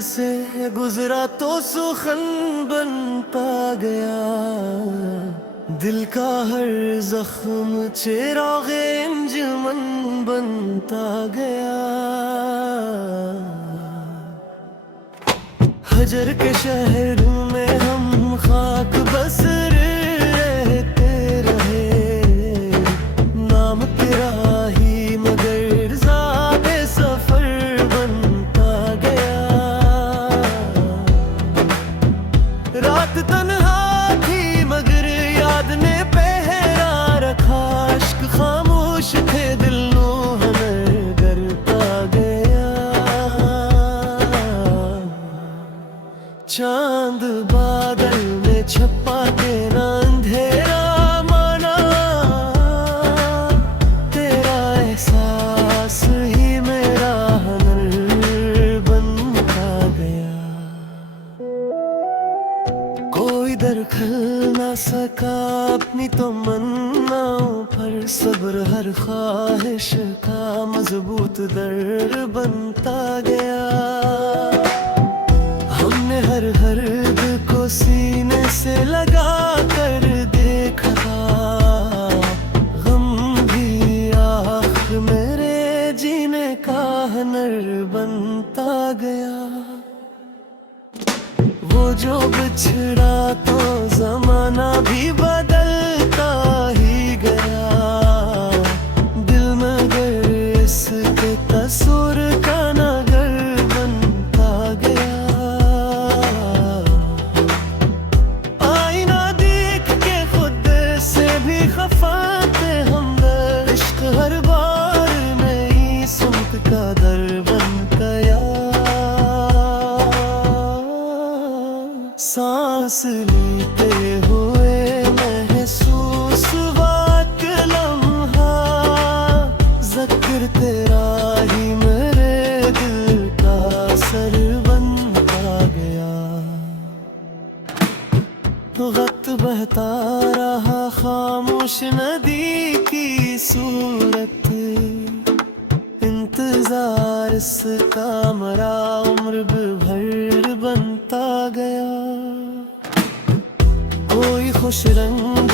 से गुजरा तो सुखन बनता गया, दिल का हर जख्म चिरागे अंजुमन बनता गया। हजर के शहर में हम खाक बसर रहते रहे, नाम तेरा ही मगर ज़ादे सफर बनता गया। रात तन्हा थी मगर याद ने पहरा रखा, इश्क खामोश थे दिल नो हनर करता गया। चांद बादल में छपा तेरा अंधेरा माना, तेरा एहसास ही मेरा हुनर बनता गया। कोई दरखल ना सका अपनी तो मन्नाओं पर, सब्र हर ख्वाहिश का मजबूत दर बनता गया। हमने हर हर्द को सीने से लगा कर देखा, गम भी आखिर मेरे जीने का हुनर बनता गया। वो जो बिछड़ा तो जमाना भी बदलता ही गया, दिल मगर इसके कसूर का नगर बनता गया। आईना देख के खुद से भी खफा थे हमदर्द, इश्क हर बार नई सुमत का दर बन गया। सांस लेते हुए महसूस वक्त लम्हा, ज़िक्र तेरा ही मेरे दिल का सर बनता गया। वक्त बहता रहा खामोश नदी की सूरत, इंतजार इसका मरा उम्र भर बनता गया। कोई खुश रंग